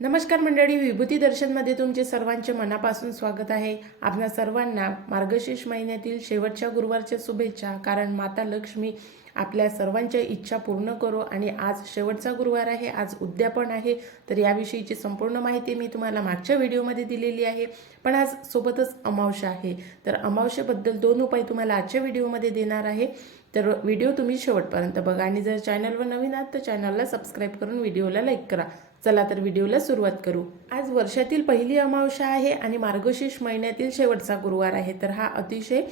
नमस्कार मंडळी विभूती दर्शनमध्ये तुमचे सर्वांचे मनापासून स्वागत आहे. आपल्या सर्वांना मार्गशीर्ष महिन्यातील शेवटच्या गुरुवारच्या शुभेच्छा. कारण माता लक्ष्मी आपल्या सर्वांच्या इच्छा पूर्ण करो आणि आज शेवटचा गुरुवार आहे आज उद्यापन आहे. तर याविषयीची संपूर्ण माहिती मी तुम्हाला मागच्या व्हिडिओमध्ये दिलेली आहे. पण आज सोबतच अमावस्या आहे. तर अमावश्याबद्दल दोन उपाय तुम्हाला आजच्या व्हिडिओमध्ये देणार आहे. तर व्हिडिओ तुम्ही शेवटपर्यंत बघा. आणि जर चॅनलवर नवीन आहात तर चॅनलला सबस्क्राईब करून व्हिडिओला लाईक करा. चला तर व्हिडिओला सुरुवात करू. आज वर्षातील पहिली अमावस्या आहे आणि मार्गशीर्ष महिन्यातील शेवटचा गुरुवार आहे. तर हा अतिशय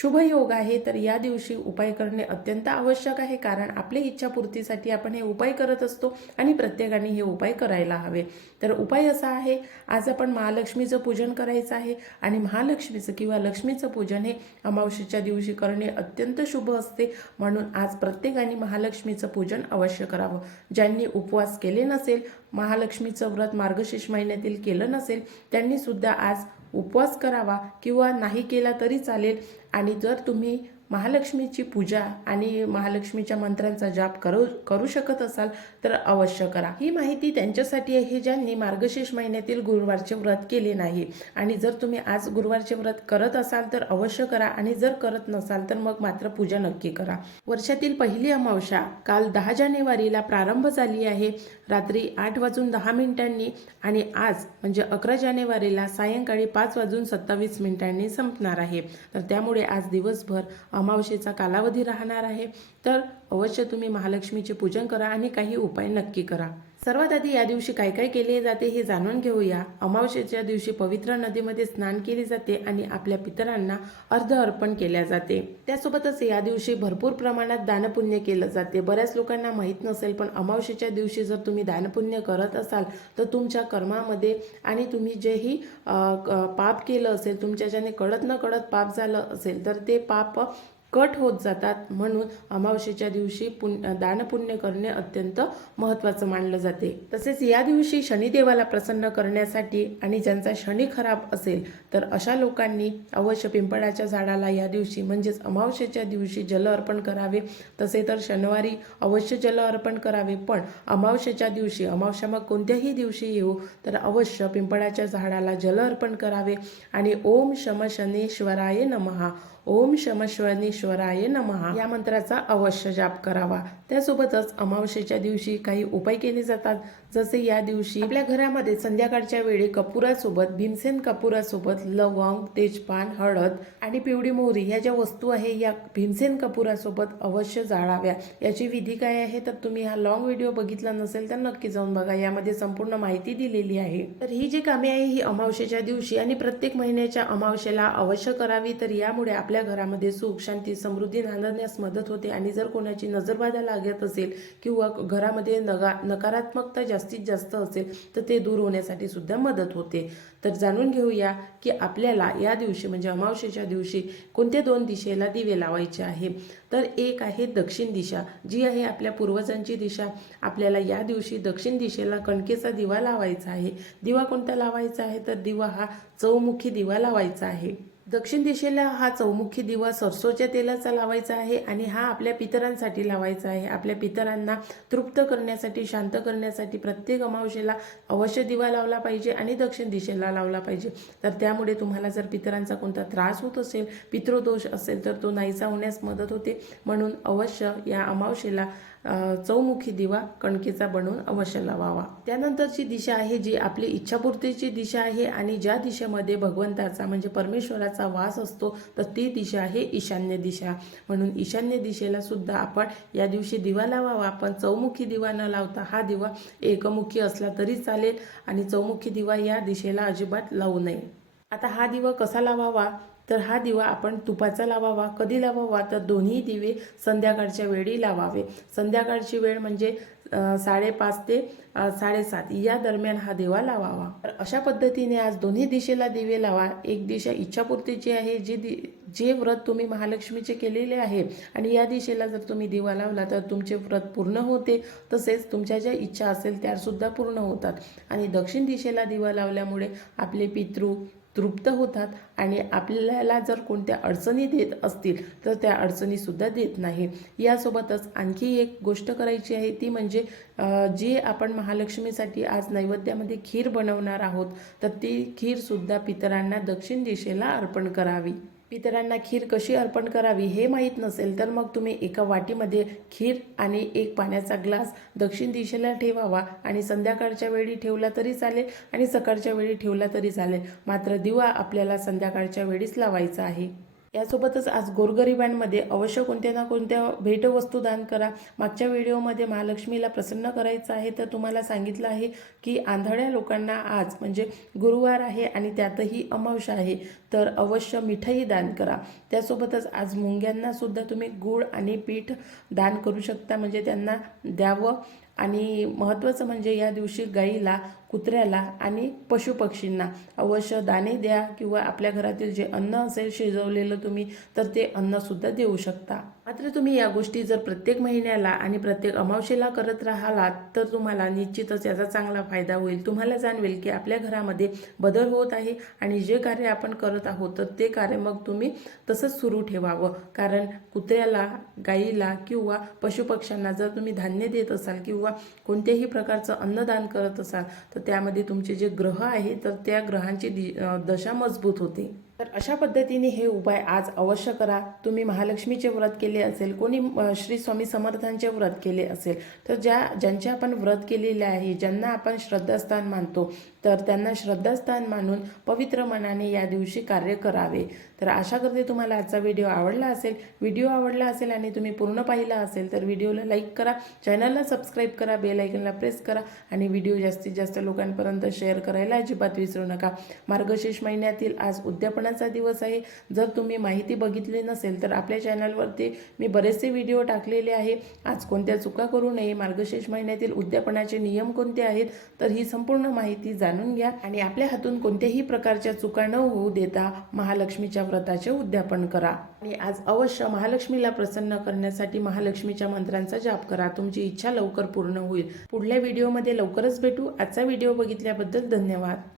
शुभ योग आहे. तर या दिवशी उपाय करणे अत्यंत आवश्यक आहे कारण आपल्या इच्छापूर्तीसाठी आपण हे उपाय करत असतो आणि प्रत्येकाने हे उपाय करायला हवे. तर उपाय असा आहे आज आपण महालक्ष्मीचं पूजन करायचं आहे आणि महालक्ष्मीचं किंवा लक्ष्मीचं पूजन हे अमावस्येच्या दिवशी करणे अत्यंत शुभ असते. म्हणून आज प्रत्येकाने महालक्ष्मीचं पूजन अवश्य करावं. ज्यांनी उपवास केले नसेल महालक्ष्मीचं व्रत मार्गशीर्ष महिन्यातील केलं नसेल त्यांनी सुद्धा आज उपवास करावा किंवा नाही केला तरी चालेल. आणि जर तुम्ही महालक्ष्मीची पूजा आणि महालक्ष्मीच्या मंत्रांचा जाप करू करू शकत असाल तर अवश्य करा. ही माहिती त्यांच्यासाठी आहे ज्यांनी मार्गशीर्ष महिन्यातील गुरुवारचे व्रत केले नाही. आणि जर तुम्ही आज गुरुवारचे व्रत करत असाल तर अवश्य करा आणि जर करत नसाल तर मग मात्र पूजा नक्की करा. वर्षातील पहिली अमावस्या काल दहा जानेवारीला प्रारंभ झाली आहे. रात्री आठ वाजून दहा मिनिटांनी आणि आज म्हणजे अकरा जानेवारीला सायंकाळी पाच वाजून सत्तावीस मिनिटांनी संपणार आहे. तर त्यामुळे आज दिवसभर अमावशेचा कालावधी राहणार आहे तर अवश्य तुम्ही महालक्ष्मीचे पूजन करा आणि काही उपाय नक्की करा. सर्वात आधी या दिवशी काय काय केले जाते हे जाणून घेऊया. अमावस्येच्या दिवशी पवित्र नदीमध्ये स्नान केले जाते आणि आपल्या पितरांना अर्ध अर्पण केल्या जाते. त्यासोबतच या दिवशी भरपूर प्रमाणात दानपुण्य केलं जाते. बऱ्याच लोकांना माहीत नसेल पण अमावस्येच्या दिवशी जर तुम्ही दानपुण्य करत असाल तर तुमच्या कर्मामध्ये आणि तुम्ही जेही पाप केलं असेल तुमच्या ज्याने कळत न कळत पाप झालं असेल तर ते पाप कट होत जातात म्हणून अमावस्येच्या दिवशी पुण्य दानपुण्य करणे अत्यंत महत्त्वाचं मानलं जाते. तसेच या दिवशी शनिदेवाला प्रसन्न करण्यासाठी आणि ज्यांचा शनी खराब असेल तर अशा लोकांनी अवश्य पिंपळाच्या झाडाला या दिवशी म्हणजेच अमावस्येच्या दिवशी जल अर्पण करावे. तसे तर शनिवारी अवश्य जल अर्पण करावे पण अमावस्येच्या दिवशी अमावस्या मग कोणत्याही दिवशी येऊ तर अवश्य पिंपळाच्या झाडाला जल अर्पण करावे. आणि ओम शम शनेश्वराय नमहा. ओम शमश्वनीश्वराय नमहा या मंत्राचा अवश्य जाप करावा. त्यासोबतच अमावस्येच्या दिवशी काही उपाय केले जातात. जसे या दिवशी आपल्या घरामध्ये संध्याकाळच्या वेळी कपुरासोबत भीमसेन कपुरासोबत लवंग तेजपान हळद आणि पिवळी मोहरी ह्या ज्या वस्तू आहे या भीमसेन कपुरासोबत अवश्य जाळाव्या याची विधी काय आहे? तर तुम्ही हा लॉंग व्हिडिओ बघितला नसेल तर नक्की जाऊन बघा. यामध्ये संपूर्ण माहिती दिलेली आहे. तर ही जी कामे आहे ही अमावस्येच्या दिवशी आणि प्रत्येक महिन्याच्या अमावस्येला अवश्य करावी. तर यामुळे आपल्या आपल्या घरामध्ये सुख शांती समृद्धी नांदण्यास मदत होते. आणि जर कोणाची नजरबाधा लागत असेल किंवा घरामध्ये नगा नकारात्मकता जास्तीत जास्त असेल तर ते दूर होण्यासाठी सुद्धा मदत होते. तर जाणून घेऊया की आपल्याला या दिवशी म्हणजे अमावस्येच्या दिवशी कोणत्या दोन दिशेला दिवे लावायचे आहे? तर एक आहे दक्षिण दिशा जी आहे आपल्या पूर्वजांची दिशा. आपल्याला या दिवशी दक्षिण दिशेला कणकेचा दिवा लावायचा आहे. दिवा कोणता लावायचा आहे? तर दिवा हा चौमुखी दिवा लावायचा आहे. दक्षिण दिशेला हा चौमुखी दिवा सरसोच्या तेलाचा लावायचा आहे आणि हा आपल्या पितरांसाठी लावायचा आहे. आपल्या पितरांना तृप्त करण्यासाठी शांत करण्यासाठी प्रत्येक अमावशेला अवश्य दिवा लावला पाहिजे आणि दक्षिण दिशेला लावला पाहिजे. तर त्यामुळे तुम्हाला जर पितरांचा कोणता त्रास होत असेल पितृदोष असेल तर तो नाहीसा होण्यास मदत होते. म्हणून अवश्य या अमावशेला चौमुखी दिवा कणकेचा बनवून अवश्य लावावा. त्यानंतरची दिशा आहे जी आपली इच्छापूर्तीची दिशा आहे आणि ज्या दिशेमध्ये भगवंताचा म्हणजे परमेश्वराचा वास असतो तर ती दिशा आहे ईशान्य दिशा. म्हणून ईशान्य दिशेला सुद्धा आपण या दिवशी दिवा लावावा. पण चौमुखी दिवा न लावता हा दिवा एकमुखी असला तरी चालेल आणि चौमुखी दिवा या दिशेला अजिबात लावू नये. आता हा दिवा कसा लावावा? तर हा दिवा आपण तुपाचा लावावा. कधी लावावा? तर दोन्ही दिवे संध्याकाळच्या वेळी लावावे. संध्याकाळची वेळ म्हणजे साडेपाच ते साडेसात या दरम्यान हा दिवा लावावा. तर अशा पद्धतीने आज दोन्ही दिशेला दिवे लावा. एक दिशा इच्छापूर्तीची आहे जी दि जे व्रत तुम्ही महालक्ष्मीचे केलेले आहे आणि या दिशेला जर तुम्ही दिवा लावला तर तुमचे व्रत पूर्ण होते. तसेच तुमच्या ज्या इच्छा असेल त्यासुद्धा पूर्ण होतात. आणि दक्षिण दिशेला दिवा लावल्यामुळे आपले पितृ तृप्त होतात आणि आपल्याला जर कोणत्या अडचणी देत असतील तर त्या अडचणीसुद्धा देत नाही. यासोबतच आणखी एक गोष्ट करायची आहे ती म्हणजे जी आपण महालक्ष्मीसाठी आज नैवेद्यामध्ये खीर बनवणार आहोत तर ती खीरसुद्धा पितरांना दक्षिण दिशेला अर्पण करावी. पितरांना खीर कशी अर्पण करावी हे माहीत नसेल तर मग तुम्ही एका वाटीमध्ये खीर आणि एक पाण्याचा ग्लास दक्षिण दिशेला ठेवावा आणि संध्याकाळच्या वेळी ठेवला तरी चालेल आणि सकाळच्या वेळी ठेवला तरी चालेल. मात्र दिवा आपल्याला संध्याकाळच्या वेळीच लावायचा आहे. यासोबतच आज गोरगरिबांमध्ये अवश्य कोणत्या ना कोणत्या भेटवस्तू दान करा. मागच्या व्हिडिओमध्ये महालक्ष्मीला प्रसन्न करायचं आहे तर तुम्हाला सांगितलं आहे की आंधळ्या लोकांना आज म्हणजे गुरुवार आहे आणि त्यातही अमावस्या आहे तर अवश्य मिठाई दान करा. त्यासोबतच आज मुंग्यांना सुद्धा तुम्ही गूळ आणि पीठ दान करू शकता म्हणजे त्यांना द्यावं. आणि महत्त्वाचं म्हणजे या दिवशी गाईला कुत्र्याला आणि पशुपक्षींना अवश्य दाणे द्या किंवा आपल्या घरातील जे अन्न असेल शिजवलेलं तुम्ही तर ते अन्नसुद्धा देऊ शकता. मात्र तुम्ही या गोष्टी जर प्रत्येक महिन्याला आणि प्रत्येक अमावशेला करत राहिलात तर तुम्हाला निश्चितच याचा चांगला फायदा होईल. तुम्हाला जाणवेल की आपल्या घरामध्ये बदल होत आहे आणि जे कार्य आपण करत आहोत तर ते कार्य मग तुम्ही तसंच सुरू ठेवावं. कारण कुत्र्याला गाईला किंवा पशुपक्ष्यांना जर तुम्ही धान्य देत असाल किंवा कोणत्याही प्रकारचं अन्नदान करत असाल तर त्यामध्ये तुमचे जे ग्रह आहे तर त्या ग्रहांची दि- दशा मजबूत होते. तर अशा पद्धतीने हे उपाय आज अवश्य करा. तुम्ही महालक्ष्मीचे व्रत केले असेल कोणी श्री स्वामी समर्थांचे व्रत केले असेल तर ज्या ज्यांचे आपण व्रत केलेले आहे ज्यांना आपण श्रद्धास्थान मानतो तर त्यांना श्रद्धास्थान मानून पवित्र मनाने या दिवशी कार्य करावे. तर आशा करते तुम्हाला आजचा व्हिडिओ आवडला असेल. व्हिडिओ आवडला असेल आणि तुम्ही पूर्ण पाहिला असेल तर व्हिडिओला लाईक करा. चॅनलला सबस्क्राईब करा बेल आयकनला प्रेस करा आणि व्हिडिओ जास्तीत जास्त लोकांपर्यंत शेअर करायला अजिबात विसरू नका. मार्गशीर्ष महिन्यातील आज उद्यापनाचा दिवस आहे. जर तुम्ही माहिती बघितली नसेल तर आपल्या चॅनलवरती मी बरेचसे व्हिडिओ टाकलेले आहे. आज कोणत्या चुका करू नये मार्गशीर्ष महिन्यातील उद्यापनाचे नियम कोणते आहेत तर ही संपूर्ण माहिती जाणून घ्या. आणि आपल्या हातून कोणत्याही प्रकारच्या चुका न होऊ देता महालक्ष्मीच्या व्रताचे उद्यापन करा. आणि आज अवश्य महालक्ष्मीला प्रसन्न करण्यासाठी महालक्ष्मीच्या मंत्रांचा जाप करा. तुमची इच्छा लवकर पूर्ण होईल. पुढल्या व्हिडिओमध्ये लवकरच भेटू. आजचा व्हिडिओ बघितल्याबद्दल धन्यवाद.